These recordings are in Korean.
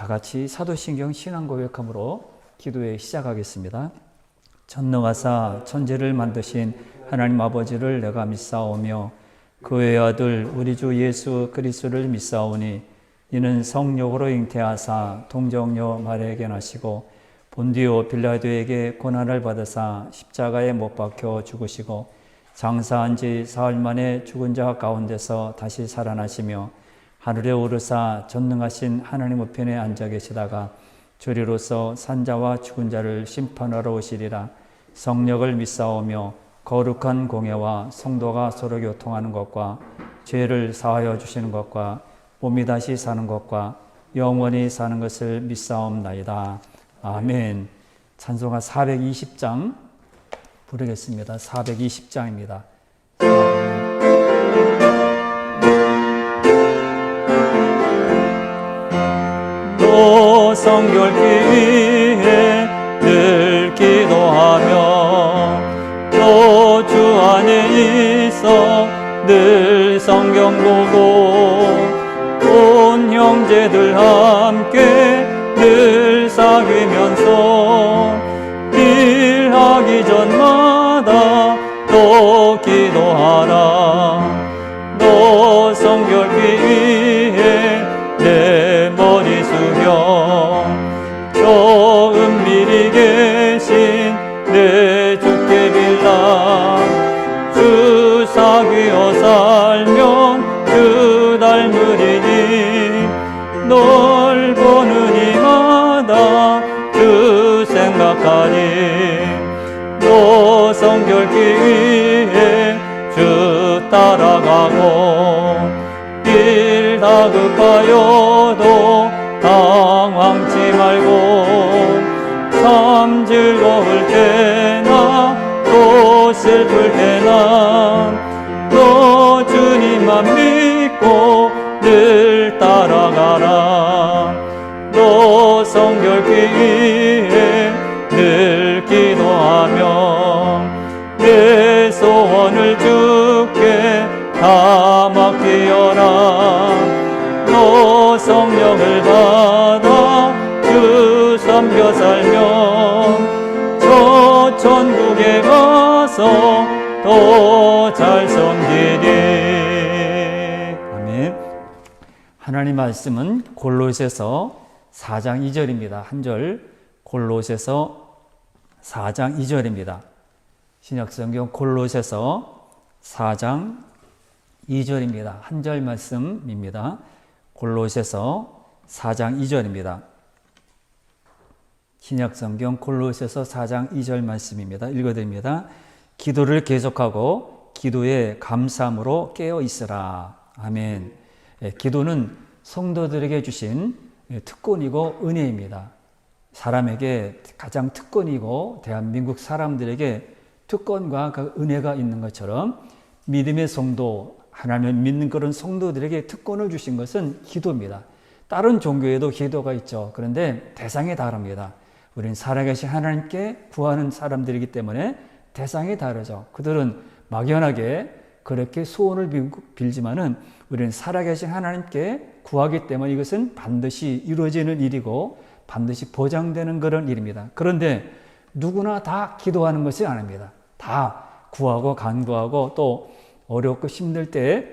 다 같이 사도신경 신앙고백함으로 기도에 시작하겠습니다. 전능하사 천지를 만드신 하나님 아버지를 내가 믿사오며 그의 아들 우리 주 예수 그리스도를 믿사오니 이는 성령으로 잉태하사 동정녀 마리아에게 나시고 본디오 빌라도에게 고난을 받으사 십자가에 못 박혀 죽으시고 장사한 지 사흘 만에 죽은 자 가운데서 다시 살아나시며 하늘에 오르사 전능하신 하나님 우편에 앉아 계시다가 주리로서 산자와 죽은 자를 심판하러 오시리라. 성령을 믿사오며 거룩한 공예와 성도가 서로 교통하는 것과 죄를 사하여 주시는 것과 몸이 다시 사는 것과 영원히 사는 것을 믿사옵나이다. 아멘. 찬송가 420장 부르겠습니다. 420장입니다. 또 성결케 위해 늘 기도하며 또 주 안에 있어 늘 성경 보고 온 형제들 함께 늘 사귀면서 일하기 전마다 또 기도하라. 너 성결케 위해 내 머리 숙여 저 은밀히 계신 내 주께 빌라. 주 사귀어 살면 주 닮으리니 널 보는 이마다 주 생각하니 너 성결케 위해 주 따라가고 일 다급하여도 당황치 말고 참 즐거울 때나 또 슬플 때나 너 주님만 믿고 늘 따라가라. 너 성결케 위해 늘 기도하며 내 소원을 주께 다 맡기어라. 너 성령을 받아 주 섬겨 살면 저 천국에 가서 또 잘 섬기리. 아멘. 하나님 말씀은 골로새서 4장 2절입니다. 한 절 골로새서 4장 2절입니다. 신약성경 골로새서 4장 2절입니다. 한 절 말씀입니다. 골로새서 4장 2절입니다. 신약성경 골로새서 4장 2절 말씀입니다. 읽어드립니다. 기도를 계속하고 기도에 감사함으로 깨어 있으라. 아멘. 기도는 성도들에게 주신 특권이고 은혜입니다. 사람에게 가장 특권이고 대한민국 사람들에게 특권과 그 은혜가 있는 것처럼 믿음의 성도, 하나님을 믿는 그런 성도들에게 특권을 주신 것은 기도입니다. 다른 종교에도 기도가 있죠. 그런데 대상이 다릅니다. 우리는 살아계신 하나님께 구하는 사람들이기 때문에 대상이 다르죠. 그들은 막연하게 그렇게 소원을 빌지만은 우리는 살아계신 하나님께 구하기 때문에 이것은 반드시 이루어지는 일이고 반드시 보장되는 그런 일입니다. 그런데 누구나 다 기도하는 것이 아닙니다. 다 구하고 간구하고 또 어렵고 힘들 때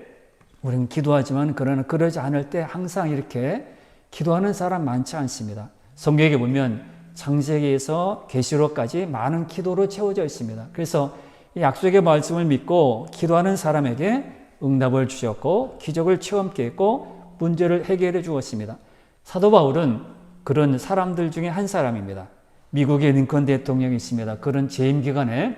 우리는 기도하지만 그러나 그러지 않을 때 항상 이렇게 기도하는 사람 많지 않습니다. 성경에 보면 창세기에서 계시록까지 많은 기도로 채워져 있습니다. 그래서 이 약속의 말씀을 믿고 기도하는 사람에게 응답을 주셨고 기적을 체험케 했고 문제를 해결해 주었습니다. 사도 바울은 그런 사람들 중에 한 사람입니다. 미국의 링컨 대통령이 있습니다. 그런 재임 기간에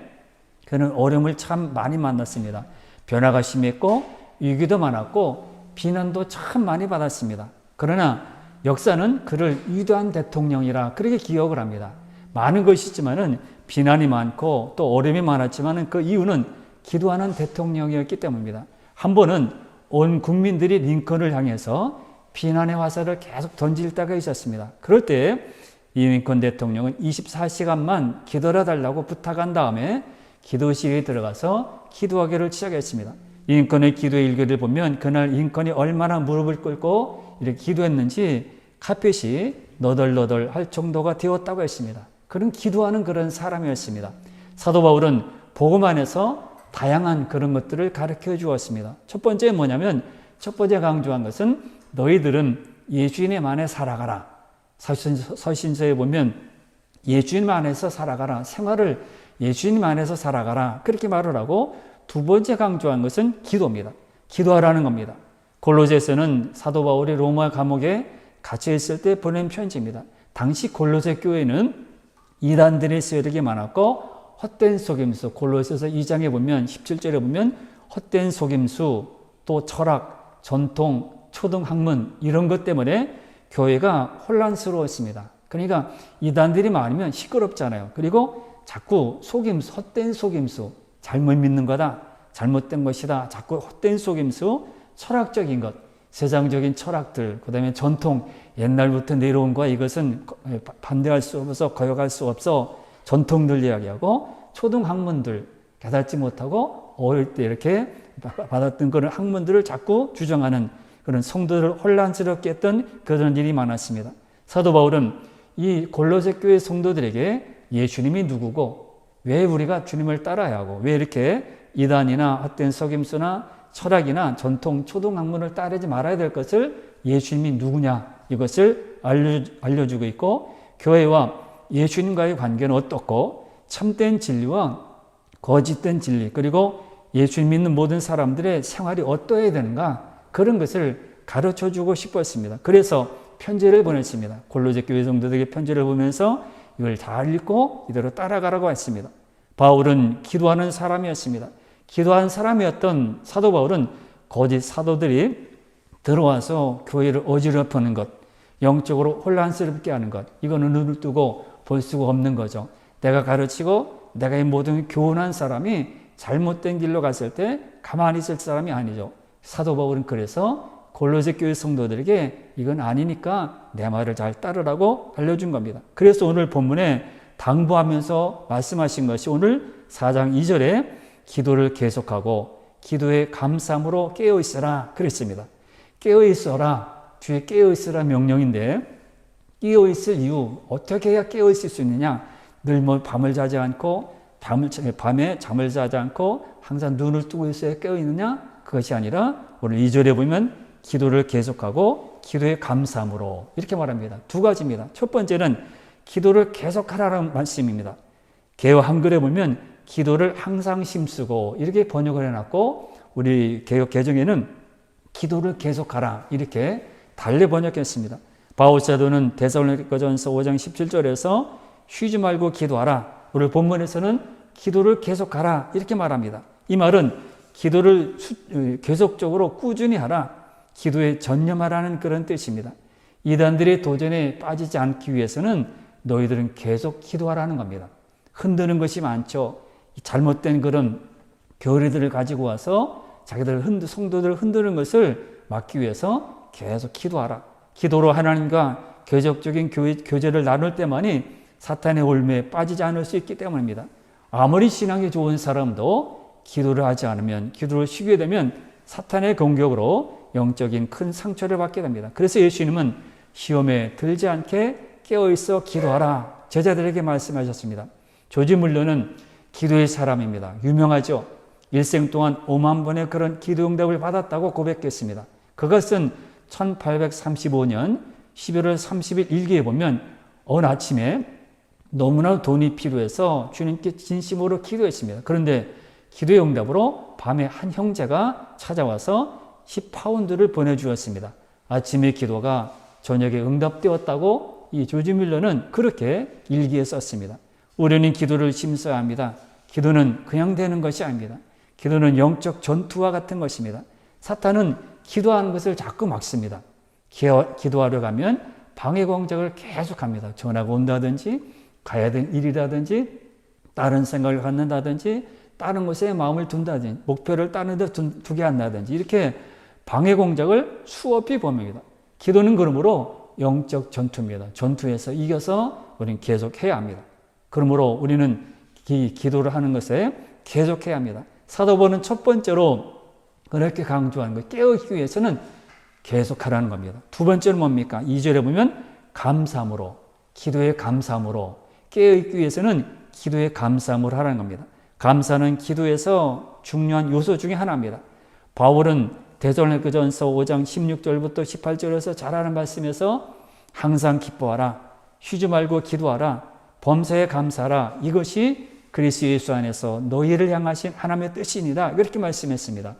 그는 어려움을 참 많이 만났습니다. 변화가 심했고 위기도 많았고 비난도 참 많이 받았습니다. 그러나 역사는 그를 위대한 대통령이라 그렇게 기억을 합니다. 많은 것이 있지만은 비난이 많고 또 어려움이 많았지만은 그 이유는 기도하는 대통령이었기 때문입니다. 한 번은 온 국민들이 링컨을 향해서 비난의 화살을 계속 던질 때가 있었습니다. 그럴 때 이 링컨 대통령은 24시간만 기도해 달라고 부탁한 다음에 기도실에 들어가서 기도하기를 시작했습니다. 링컨의 기도의 일기를 보면 그날 링컨이 얼마나 무릎을 꿇고 이렇게 기도했는지 핫빛이 너덜너덜 할 정도가 되었다고 했습니다. 그런 기도하는 그런 사람이었습니다. 사도 바울은 복음 안에서 다양한 그런 것들을 가르쳐 주었습니다. 첫 번째 뭐냐면, 첫 번째 강조한 것은 너희들은 예수님 안에 살아가라. 서신서에 보면 예수님 안에서 살아가라. 생활을 예수님 안에서 살아가라. 그렇게 말을 하고, 두 번째 강조한 것은 기도입니다. 기도하라는 겁니다. 골로새서는 사도 바울이 로마 감옥에 갇혀 있을 때 보낸 편지입니다. 당시 골로새 교회는 이단들의 세력이 많았고 헛된 속임수, 골로새서 2장에 보면 17절에 보면 헛된 속임수, 또 철학, 전통, 초등학문 이런 것 때문에 교회가 혼란스러웠습니다. 그러니까 이단들이 많으면 시끄럽잖아요. 그리고 자꾸 속임수, 헛된 속임수, 잘못 믿는 거다, 잘못된 것이다, 자꾸 헛된 속임수, 철학적인 것, 세상적인 철학들, 그 다음에 전통, 옛날부터 내려온 거야. 이것은 반대할 수 없어, 거역할 수 없어. 전통들 이야기하고, 초등학문들, 깨닫지 못하고 어릴 때 이렇게 받았던 그런 학문들을 자꾸 주장하는 그런 성도들을 혼란스럽게 했던 그런 일이 많았습니다. 사도 바울은 이 골로새 교회 성도들에게 예수님이 누구고, 왜 우리가 주님을 따라야 하고, 왜 이렇게 이단이나 헛된 속임수나 철학이나 전통, 초등학문을 따르지 말아야 될 것을, 예수님이 누구냐, 이것을 알려주고 있고, 교회와 예수님과의 관계는 어떻고, 참된 진리와 거짓된 진리, 그리고 예수님 믿는 모든 사람들의 생활이 어떠해야 되는가, 그런 것을 가르쳐주고 싶었습니다. 그래서 편지를 보냈습니다. 골로새 교회 성도들에게 편지를 보면서 이걸 잘 읽고 이대로 따라가라고 했습니다. 바울은 기도하는 사람이었습니다. 기도한 사람이었던 사도 바울은 거짓 사도들이 들어와서 교회를 어지럽히는 것, 영적으로 혼란스럽게 하는 것, 이거는 눈을 뜨고 볼 수가 없는 거죠. 내가 가르치고 내가 이 모든 교훈한 사람이 잘못된 길로 갔을 때 가만히 있을 사람이 아니죠. 사도 바울은 그래서 골로새 교회 성도들에게 이건 아니니까 내 말을 잘 따르라고 알려준 겁니다. 그래서 오늘 본문에 당부하면서 말씀하신 것이 오늘 4장 2절에 기도를 계속하고 기도의 감사함으로 깨어있으라 그랬습니다. 깨어있어라, 주의 깨어있으라 명령인데, 깨어있을 이유, 어떻게 해야 깨어있을 수 있느냐? 늘 밤을 자지 않고, 밤에 잠을 자지 않고 항상 눈을 뜨고 있어야 깨어있느냐? 그것이 아니라 오늘 2절에 보면 기도를 계속하고 기도의 감사함으로 이렇게 말합니다. 두 가지입니다. 첫 번째는 기도를 계속하라는 말씀입니다. 개역 한글에 보면 기도를 항상 힘쓰고 이렇게 번역을 해놨고, 우리 개역 개정에는 기도를 계속하라 이렇게 달리 번역했습니다. 바울 사도는 데살로니가전서 5장 17절에서 쉬지 말고 기도하라, 오늘 본문에서는 기도를 계속하라 이렇게 말합니다. 이 말은 기도를 계속적으로 꾸준히 하라, 기도에 전념하라는 그런 뜻입니다. 이단들의 도전에 빠지지 않기 위해서는 너희들은 계속 기도하라는 겁니다. 흔드는 것이 많죠. 잘못된 그런 교리들을 가지고 와서 자기들 성도들을 흔드는 것을 막기 위해서 계속 기도하라. 기도로 하나님과 계속적인 교제를 나눌 때만이 사탄의 올매에 빠지지 않을 수 있기 때문입니다. 아무리 신앙이 좋은 사람도 기도를 하지 않으면, 기도를 쉬게 되면 사탄의 공격으로 영적인 큰 상처를 받게 됩니다. 그래서 예수님은 시험에 들지 않게 깨어있어 기도하라 제자들에게 말씀하셨습니다. 조지 물러는 기도의 사람입니다. 유명하죠. 일생 동안 5만 번의 그런 기도 응답을 받았다고 고백했습니다. 그것은 1835년 11월 30일 일기에 보면 어느 아침에 너무나 돈이 필요해서 주님께 진심으로 기도했습니다. 그런데 기도의 응답으로 밤에 한 형제가 찾아와서 10파운드를 보내주었습니다. 아침의 기도가 저녁에 응답되었다고 이 조지 밀러는 그렇게 일기에 썼습니다. 우리는 기도를 힘써야 합니다. 기도는 그냥 되는 것이 아닙니다. 기도는 영적 전투와 같은 것입니다. 사탄은 기도하는 것을 자꾸 막습니다. 기도하러 가면 방해 공작을 계속합니다. 전화가 온다든지, 가야 될 일이라든지, 다른 생각을 갖는다든지, 다른 것에 마음을 둔다든지, 목표를 다른 데 두게 한다든지, 이렇게 방해 공작을 수없이 범합니다. 기도는 그러므로 영적 전투입니다. 전투에서 이겨서 우리는 계속해야 합니다. 그러므로 우리는 기도를 하는 것에 계속해야 합니다. 사도 바울은 첫 번째로 그렇게 강조하는 것, 깨어있기 위해서는 계속하라는 겁니다. 두 번째는 뭡니까? 2절에 보면 감사함으로, 기도의 감사함으로, 깨어있기 위해서는 기도의 감사함으로 하라는 겁니다. 감사는 기도에서 중요한 요소 중에 하나입니다. 바울은 데살로니가전서 5장 16절부터 18절에서 잘 아는 말씀에서 항상 기뻐하라, 쉬지 말고 기도하라, 범사에 감사하라, 이것이 그리스도 예수 안에서 너희를 향하신 하나님의 뜻이니라, 이렇게 말씀했습니다.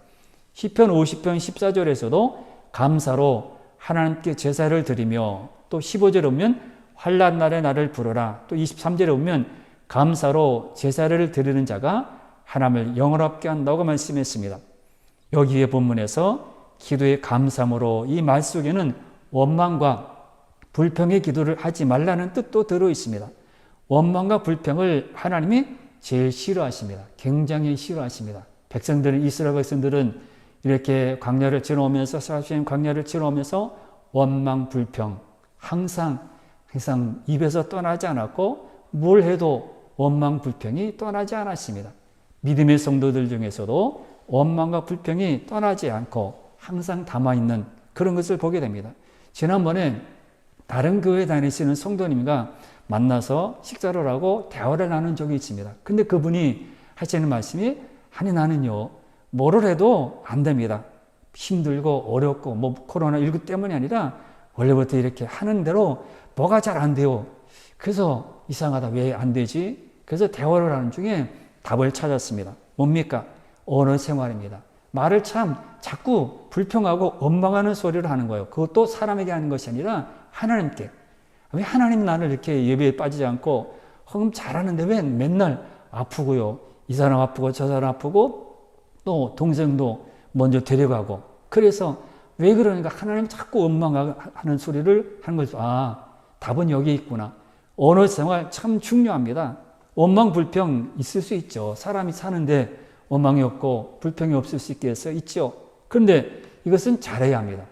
시편 50편 14절에서도 감사로 하나님께 제사를 드리며, 또 15절에 보면 환난 날에 나를 부르라, 또 23절에 보면 감사로 제사를 드리는 자가 하나님을 영원롭게 한다고 말씀했습니다. 여기에 본문에서 기도의 감사함으로, 이 말 속에는 원망과 불평의 기도를 하지 말라는 뜻도 들어 있습니다. 원망과 불평을 하나님이 제일 싫어하십니다. 굉장히 싫어하십니다. 백성들은, 이스라엘 백성들은 이렇게 광야를 지나오면서, 40년 광야를 지나오면서 원망, 불평, 항상 입에서 떠나지 않았고, 뭘 해도 원망, 불평이 떠나지 않았습니다. 믿음의 성도들 중에서도 원망과 불평이 떠나지 않고 항상 담아있는 그런 것을 보게 됩니다. 지난번에 다른 교회 다니시는 성도님과 만나서 식사를 하고 대화를 나눈 적이 있습니다. 근데 그분이 하시는 말씀이, 아니 나는요 뭐를 해도 안 됩니다. 힘들고 어렵고 뭐 코로나19 때문이 아니라 원래부터 이렇게 하는 대로 뭐가 잘 안 돼요. 그래서 이상하다, 왜 안 되지? 그래서 대화를 하는 중에 답을 찾았습니다. 뭡니까? 언어 생활입니다. 말을 참 자꾸 불평하고 원망하는 소리를 하는 거예요. 그것도 사람에게 하는 것이 아니라 하나님께. 왜 하나님 나를 이렇게 예배에 빠지지 않고 헌금 잘하는데 왜 맨날 아프고요. 이 사람 아프고 저 사람 아프고 또 동생도 먼저 데려가고. 그래서 왜 그러니까 하나님 자꾸 원망하는 소리를 하는 거죠. 아, 답은 여기 있구나. 언어 생활 참 중요합니다. 원망 불평 있을 수 있죠. 사람이 사는데 원망이 없고 불평이 없을 수 있겠어요? 있죠. 그런데 이것은 잘해야 합니다.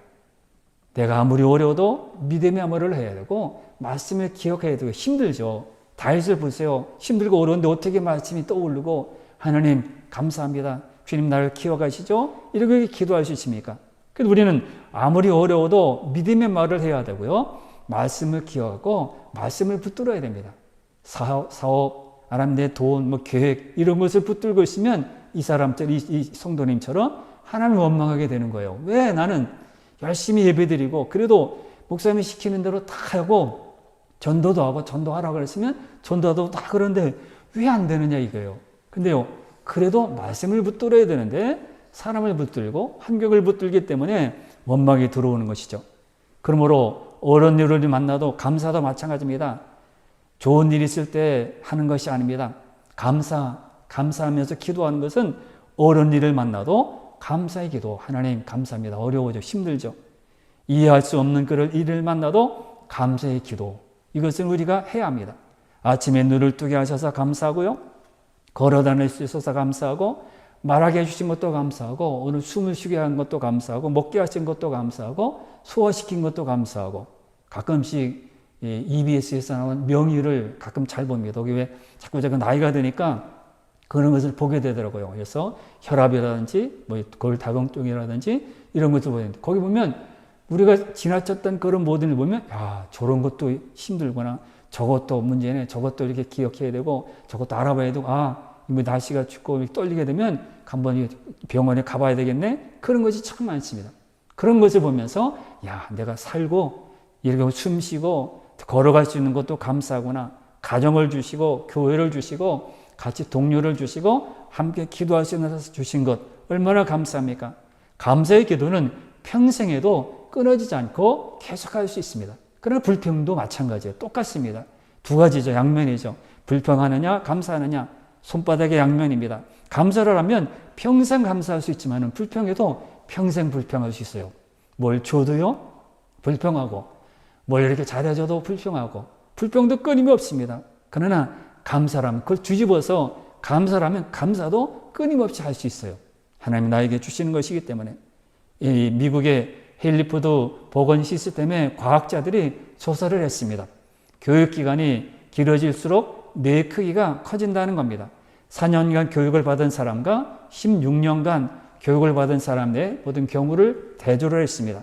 내가 아무리 어려워도 믿음의 아무를 해야 되고 말씀을 기억해야 되고. 힘들죠. 다윗을 보세요. 힘들고 어려운데 어떻게 말씀이 떠오르고 하나님 감사합니다. 주님 나를 키워가시죠? 이렇게 기도할 수 있습니까? 그래서 우리는 아무리 어려워도 믿음의 말을 해야 되고요. 말씀을 기억하고 말씀을 붙들어야 됩니다. 사업, 하나님 내 돈, 뭐 계획 이런 것을 붙들고 있으면 이 사람들, 이 성도님처럼 하나님을 원망하게 되는 거예요. 왜 나는 열심히 예배드리고 그래도 목사님이 시키는 대로 다 하고 전도도 하고 전도하라고 그랬으면 전도도 다 그런데 왜 안 되느냐 이거예요. 근데요, 그래도 말씀을 붙들어야 되는데 사람을 붙들고 환경을 붙들기 때문에 원망이 들어오는 것이죠. 그러므로 어려운 일을 만나도 감사도 마찬가지입니다. 좋은 일 있을 때 하는 것이 아닙니다. 감사하면서 기도하는 것은 어려운 일을 만나도 감사의 기도. 하나님 감사합니다. 어려워져 힘들죠. 이해할 수 없는 그런 일을 만나도 감사의 기도. 이것을 우리가 해야 합니다. 아침에 눈을 뜨게 하셔서 감사하고요. 걸어 다닐 수 있어서 감사하고, 말하게 해주신 것도 감사하고, 오늘 숨을 쉬게 한 것도 감사하고, 먹게 하신 것도 감사하고, 소화시킨 것도 감사하고. 가끔씩 EBS에서 나온 명의를 가끔 잘 봅니다. 거기 왜 자꾸 제가 나이가 드니까 그런 것을 보게 되더라고요. 그래서 혈압이라든지 뭐 골다공증이라든지 이런 것을 보는데 거기 보면 우리가 지나쳤던 그런 모든 걸 보면 야, 저런 것도 힘들구나. 저것도 문제네. 저것도 이렇게 기억해야 되고 저것도 알아봐야 되고 뭐 날씨가 춥고 떨리게 되면 한번 병원에 가봐야 되겠네. 그런 것이 참 많습니다. 그런 것을 보면서 야, 내가 살고 이렇게 숨 쉬고 걸어갈 수 있는 것도 감사하구나. 가정을 주시고 교회를 주시고 같이 동료를 주시고 함께 기도할 수 있는 데서 주신 것 얼마나 감사합니까? 감사의 기도는 평생에도 끊어지지 않고 계속할 수 있습니다. 그러나 불평도 마찬가지예요. 똑같습니다. 두 가지죠. 양면이죠. 불평하느냐 감사하느냐 손바닥의 양면입니다. 감사를 하면 평생 감사할 수 있지만 불평해도 평생 불평할 수 있어요. 뭘 줘도요 불평하고 뭘 이렇게 잘해줘도 불평하고 불평도 끊임없습니다. 그러나 감사라면 그걸 뒤집어서 감사라면 감사도 끊임없이 할 수 있어요. 하나님이 나에게 주시는 것이기 때문에. 이 미국의 헨리포드 보건 시스템의 과학자들이 조사를 했습니다. 교육기간이 길어질수록 뇌 크기가 커진다는 겁니다. 4년간 교육을 받은 사람과 16년간 교육을 받은 사람의 모든 경우를 대조를 했습니다.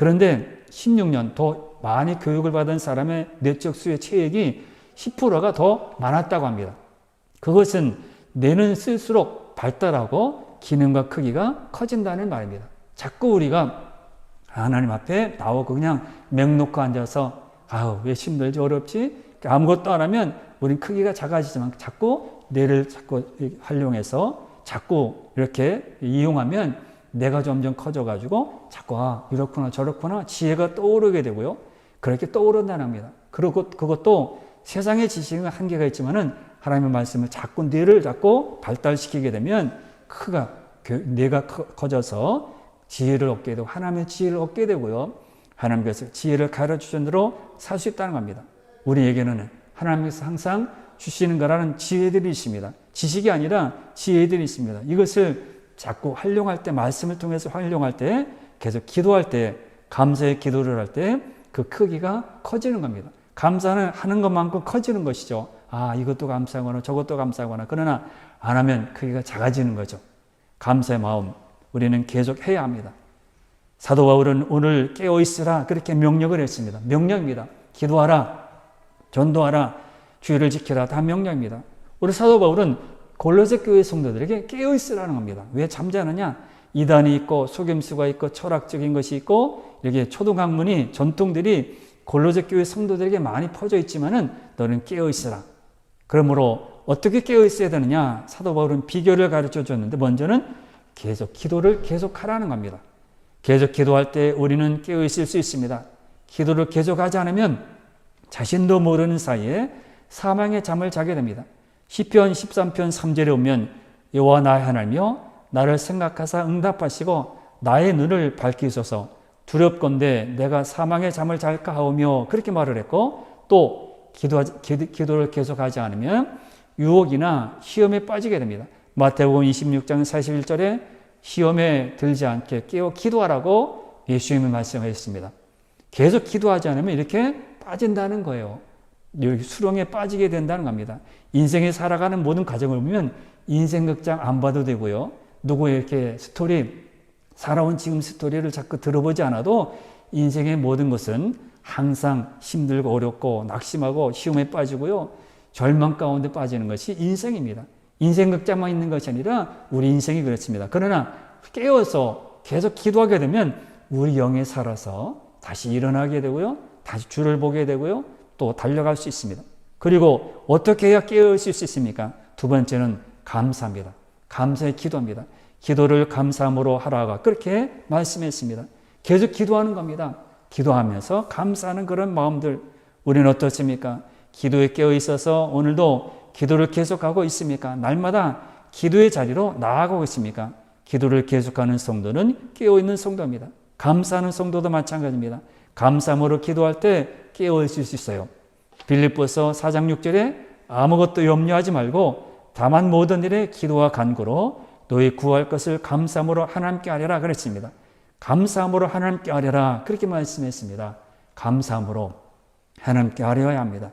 그런데 16년 더 많이 교육을 받은 사람의 내적 수요 체액이 10%가 더 많았다고 합니다. 그것은 뇌는 쓸수록 발달하고 기능과 크기가 커진다는 말입니다. 자꾸 우리가 하나님 앞에 나오고 그냥 맹 놓고 앉아서 왜 힘들지 어렵지 아무것도 안 하면 우린 크기가 작아지지만 자꾸 뇌를 자꾸 활용해서 자꾸 이렇게 이용하면 뇌가 점점 커져가지고 자꾸 이렇구나 저렇구나 지혜가 떠오르게 되고요. 그렇게 떠오른다는 겁니다. 그리고 그것도 세상의 지식은 한계가 있지만은 하나님의 말씀을 자꾸 뇌를 자꾸 발달시키게 되면 뇌가 커져서 지혜를 얻게 되고 하나님의 지혜를 얻게 되고요. 하나님께서 지혜를 가르쳐주신 대로 살 수 있다는 겁니다. 우리에게는 하나님께서 항상 주시는 거라는 지혜들이 있습니다. 지식이 아니라 지혜들이 있습니다. 이것을 자꾸 활용할 때 말씀을 통해서 활용할 때 계속 기도할 때 감사의 기도를 할 때 그 크기가 커지는 겁니다. 감사는 하는 것만큼 커지는 것이죠. 이것도 감사하거나 저것도 감사하거나 그러나 안 하면 크기가 작아지는 거죠. 감사의 마음 우리는 계속 해야 합니다. 사도 바울은 오늘 깨어있으라 그렇게 명령을 했습니다. 명령입니다. 기도하라, 전도하라, 주의를 지키라 다 명령입니다. 우리 사도 바울은 골로새 교회 성도들에게 깨어있으라는 겁니다. 왜 잠자느냐? 이단이 있고 속임수가 있고 철학적인 것이 있고 이렇게 초등학문이 전통들이 골로새 교회 성도들에게 많이 퍼져 있지만은 너는 깨어있으라. 그러므로 어떻게 깨어있어야 되느냐? 사도 바울은 비결을 가르쳐 줬는데 먼저는 기도를 계속하라는 겁니다. 계속 기도할 때 우리는 깨어있을 수 있습니다. 기도를 계속하지 않으면 자신도 모르는 사이에 사망의 잠을 자게 됩니다. 시편 13편 3절에 오면 여호와 나의 하나님이여 나를 생각하사 응답하시고 나의 눈을 밝히소서 두렵건대 내가 사망의 잠을 잘까 하오며 그렇게 말을 했고 또 기도를 계속하지 않으면 유혹이나 시험에 빠지게 됩니다. 마태복음 26장 41절에 시험에 들지 않게 깨어 기도하라고 예수님이 말씀하셨습니다. 계속 기도하지 않으면 이렇게 빠진다는 거예요. 여기 수렁에 빠지게 된다는 겁니다. 인생에 살아가는 모든 과정을 보면 인생 극장 안 봐도 되고요. 누구의 이렇게 살아온 지금 스토리를 자꾸 들어보지 않아도 인생의 모든 것은 항상 힘들고 어렵고 낙심하고 시험에 빠지고요. 절망 가운데 빠지는 것이 인생입니다. 인생 극장만 있는 것이 아니라 우리 인생이 그렇습니다. 그러나 깨어서 계속 기도하게 되면 우리 영에 살아서 다시 일어나게 되고요. 다시 주를 보게 되고요. 또 달려갈 수 있습니다. 그리고 어떻게 해야 깨어있을 수 있습니까? 두 번째는 감사입니다. 감사의 기도입니다. 기도를 감사함으로 하라가 그렇게 말씀했습니다. 계속 기도하는 겁니다. 기도하면서 감사하는 그런 마음들 우리는 어떻습니까? 기도에 깨어 있어서 오늘도 기도를 계속하고 있습니까? 날마다 기도의 자리로 나아가고 있습니까? 기도를 계속하는 성도는 깨어있는 성도입니다. 감사하는 성도도 마찬가지입니다. 감사함으로 기도할 때 깨어있을 수 있어요. 빌립보서 4장 6절에 아무것도 염려하지 말고 다만 모든 일에 기도와 간구로 너희 구할 것을 감사함으로 하나님께 아뢰라 그랬습니다. 감사함으로 하나님께 아뢰라 그렇게 말씀했습니다. 감사함으로 하나님께 아뢰어야 합니다.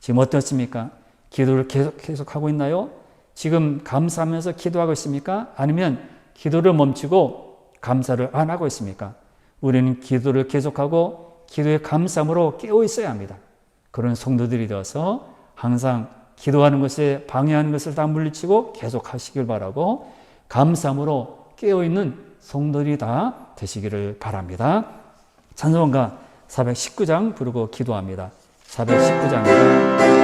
지금 어떻습니까? 기도를 계속하고 있나요? 지금 감사하면서 기도하고 있습니까? 아니면 기도를 멈추고 감사를 안 하고 있습니까? 우리는 기도를 계속하고 기도에 감사함으로 깨어 있어야 합니다. 그런 성도들이 되어서 항상 기도하는 것에 방해하는 것을 다 물리치고 계속하시길 바라고 감사함으로 깨어있는 성도들이 다 되시기를 바랍니다. 찬송가 419장 부르고 기도합니다. 419장입니다.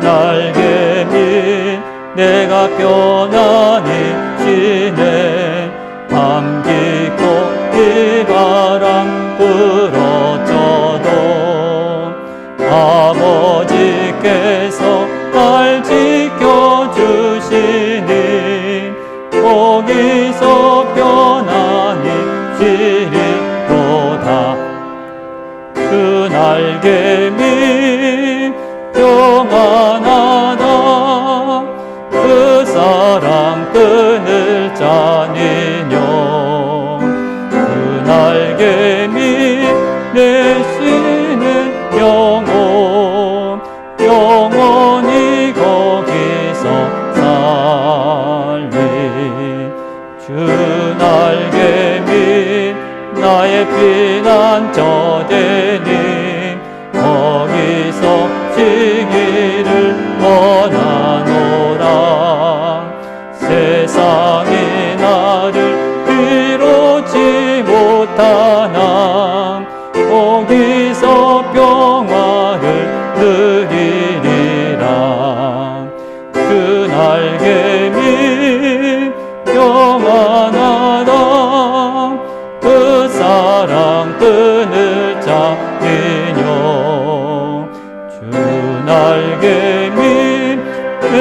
날개민 내가 편안히 지내 밤 깊고 비바람 불어쳐도 아버지께서 날 지켜주시니 거기서 편안히 쉬리로다. 그 날개민 평안하다. 그 사랑 끈을 짜니뇨. 그 날개미 내쉬는 영혼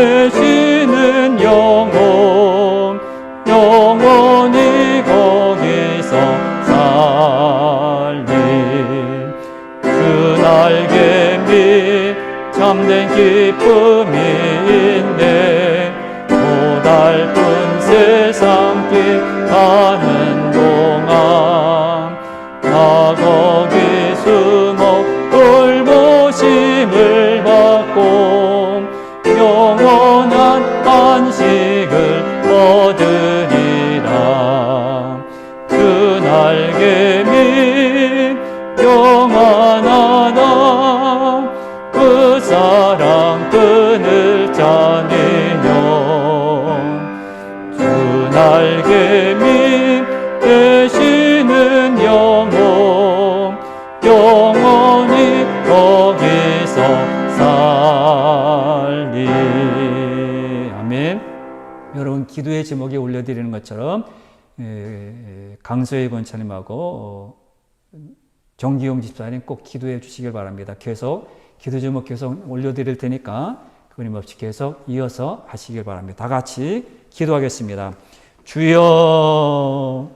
되시는 영혼 영원히 거기서 살림 그 날개미 참된 기쁨이 있네 고달픈 세상길 가는 동안 나 거기 숨어 돌보심을 받고 영원한 안식을 얻으리라 그 날개미 영원하다 그 사랑 끈을 짜니뇨 주 날개미 되시는 영혼 영원히 거기서 살리 아멘. 여러분 기도의 제목에 올려드리는 것처럼 강소희 권사님하고 정기용 집사님 꼭 기도해 주시길 바랍니다. 계속 기도 제목 계속 올려드릴 테니까 끊임없이 계속 이어서 하시길 바랍니다. 다 같이 기도하겠습니다. 주여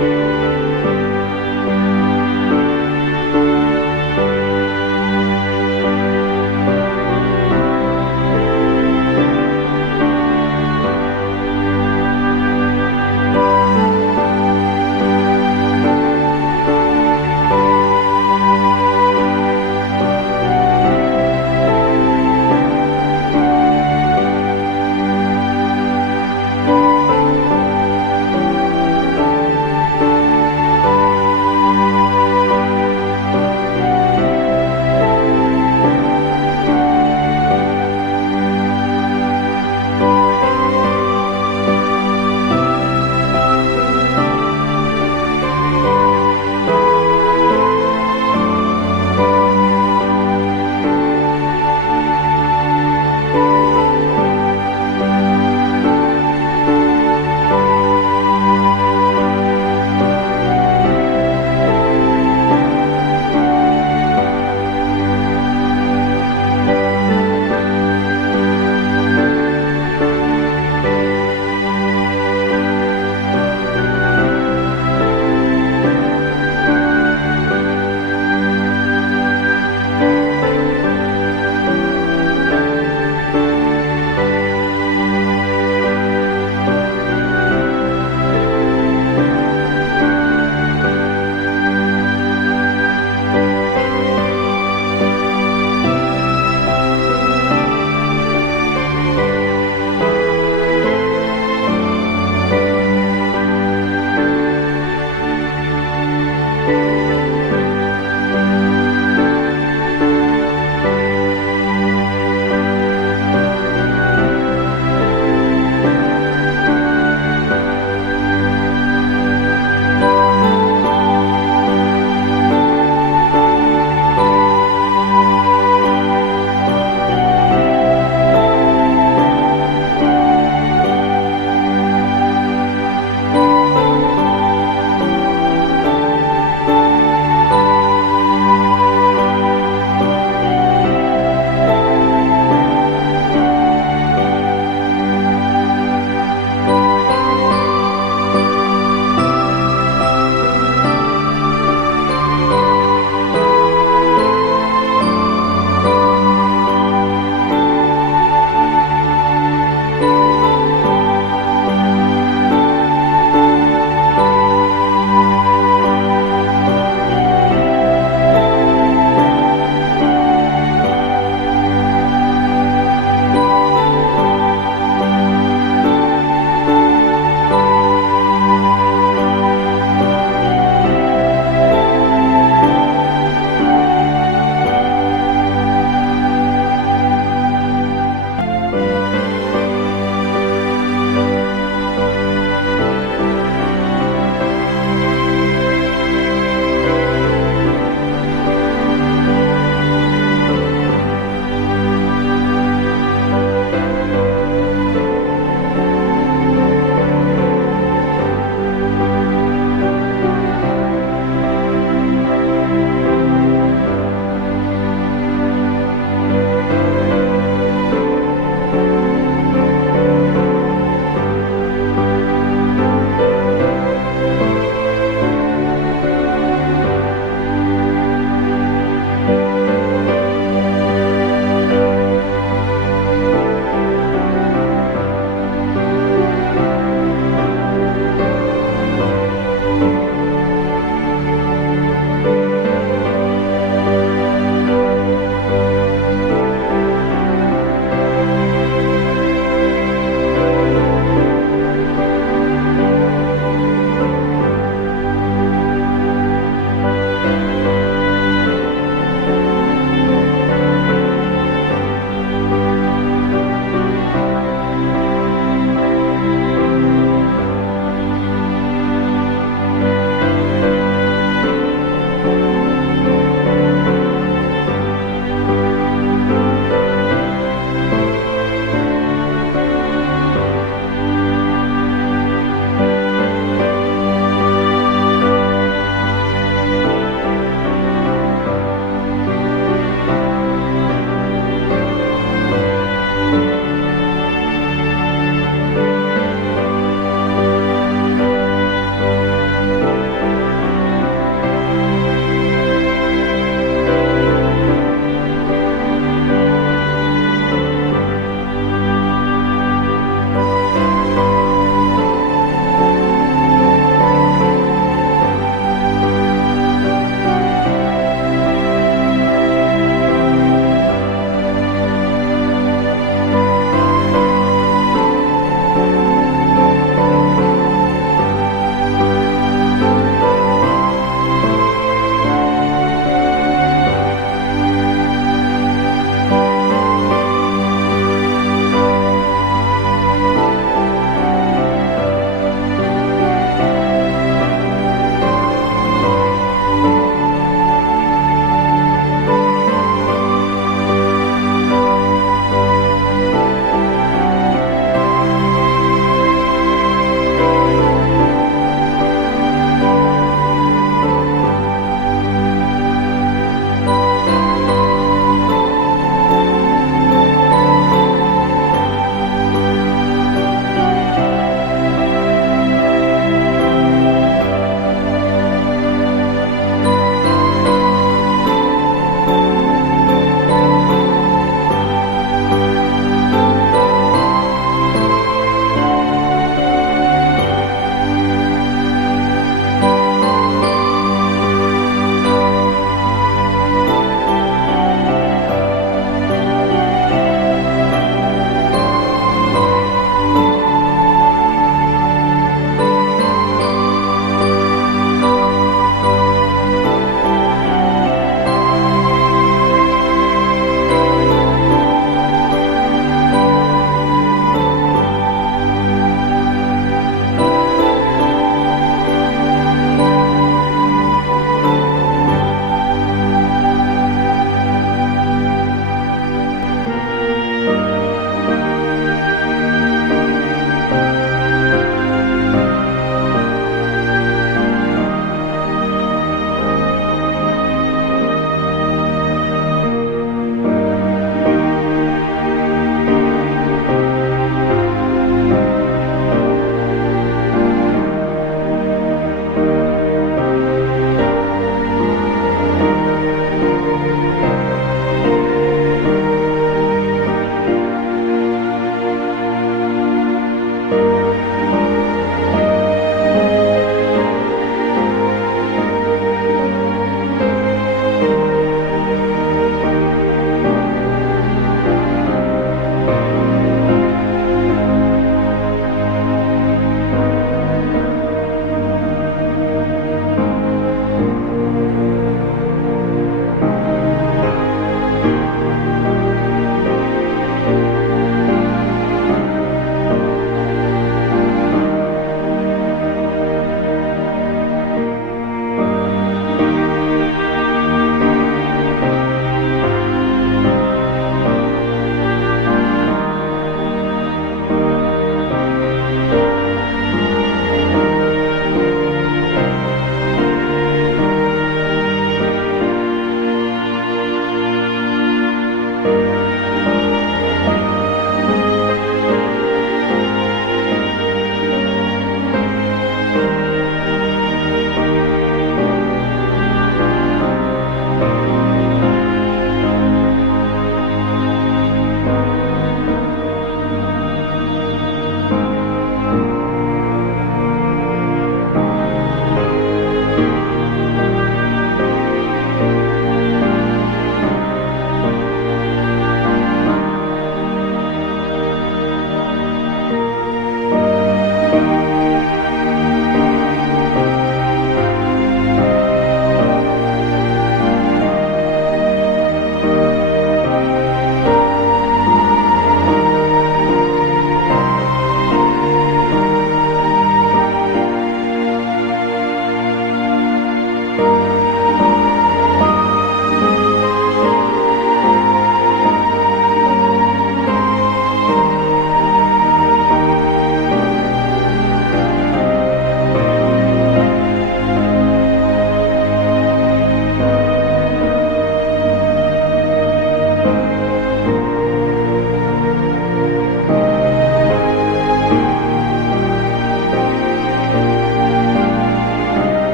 아멘.